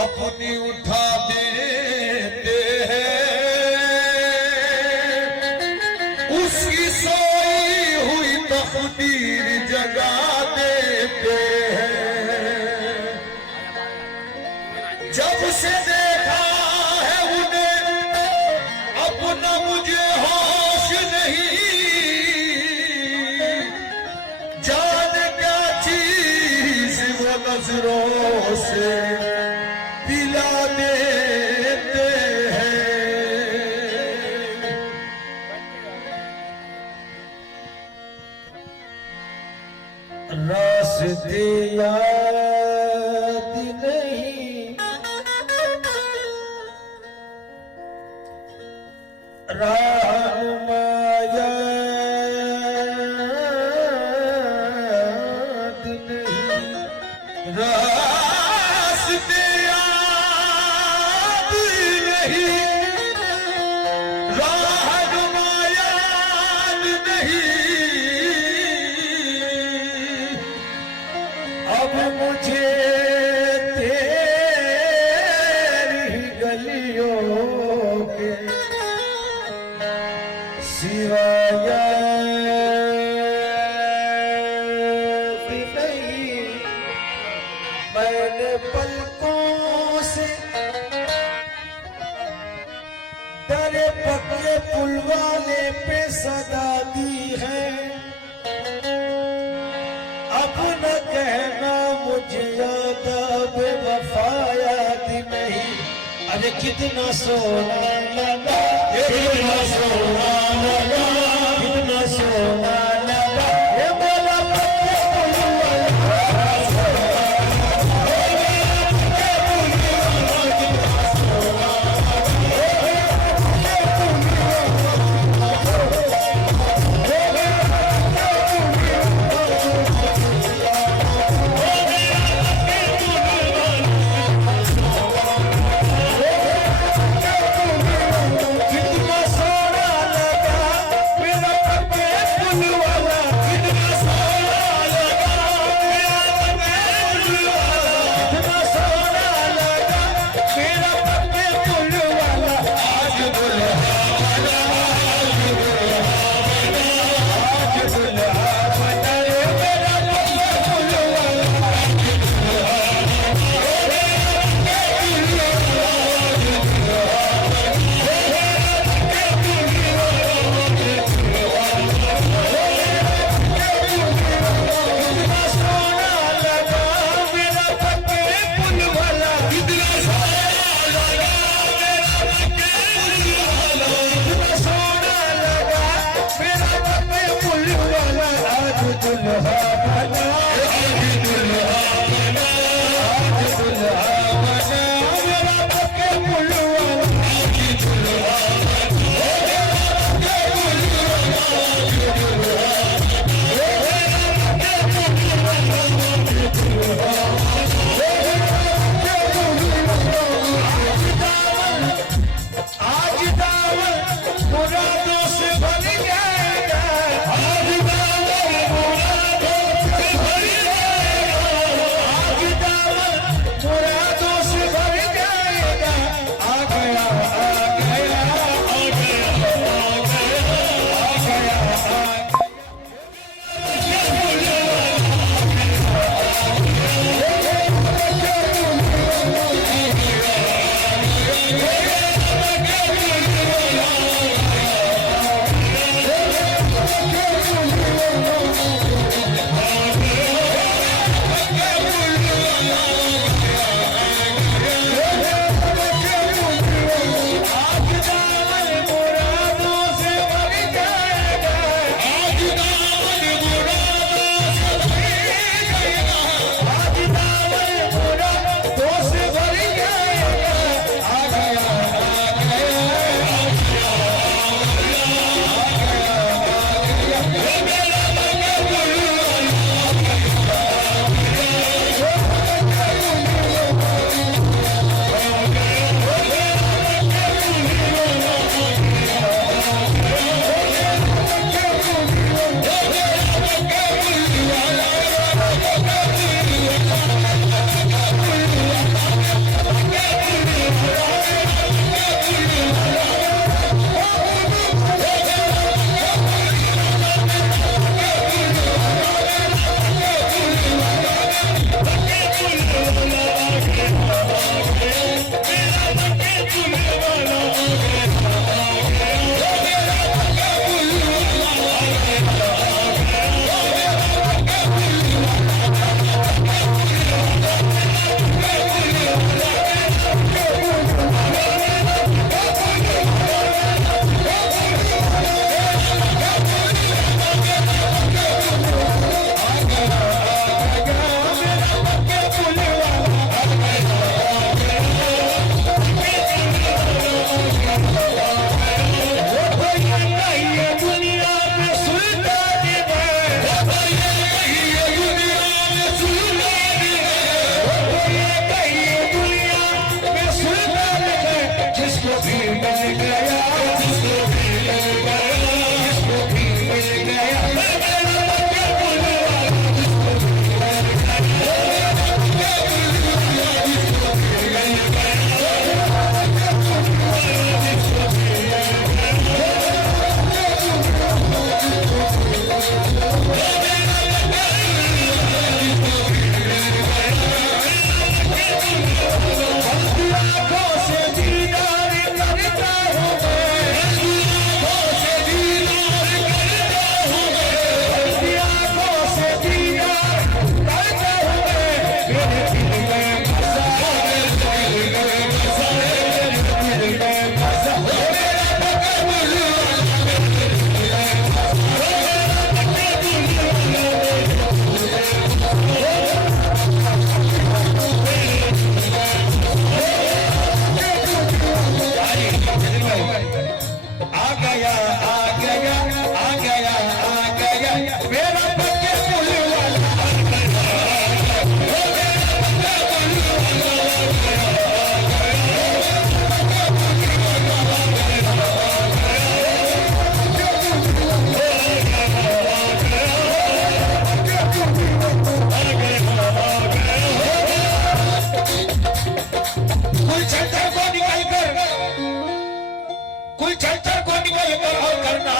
अपनी उठा देते हैं, उसकी सोई हुई तकदीर जगा देते हैं। जब से देखा है उन्हें अपना मुझे होश नहीं, जाने क्या चीज वो नजरों से पिला देते हैं। रास्ते याद नहीं, रहनुमा याद नहीं, रास्ते याद नहीं, रहनुमा याद नहीं। अब मुझे तेरी गलियों के सिवाय नहीं। मैंने पलकों से डरे पक्के पुल वाले पे सदा दी है। अब न कहना मुझे याद बेवफायात नहीं। अरे कितना सोना लगा, कितना सोना लगा, कितना सोना लगा, ये मेरा पक्के पुल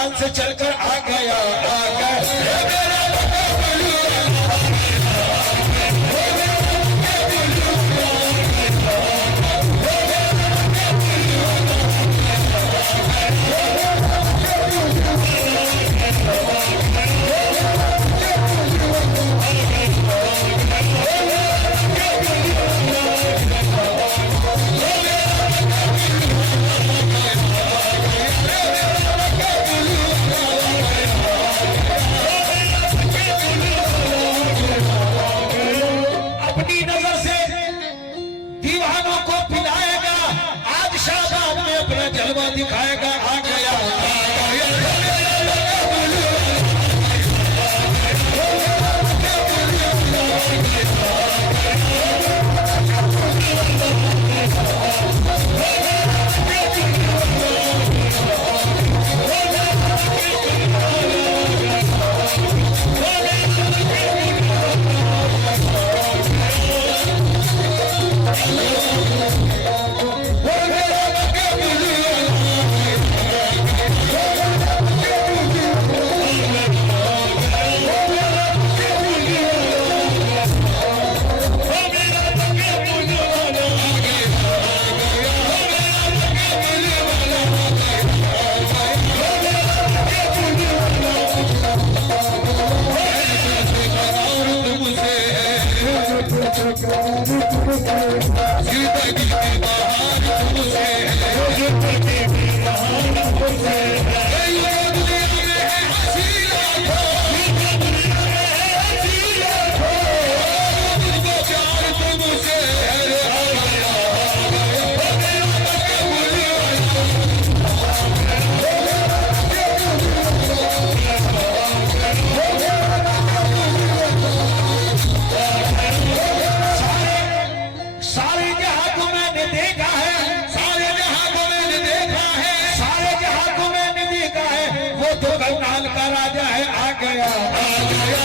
चांद से चलकर आ गया, आ गया। अपनी नजर से दीवानों को पिलाएगा, आज शाबाब में अपना जलवा दिखाएगा, आ गया, आ गया। सारे जहां को मैंने देखा है, सारे जहां को मैंने देखा है, सारे जहां को मैंने देखा है, वो तो बंगाल का राजा है, आ गया, आ गया।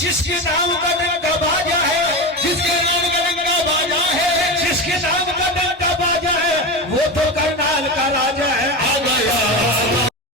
जिसके नाम का डंका बाजा है, जिसके नाम का डंका बाजा है, जिसके नाम का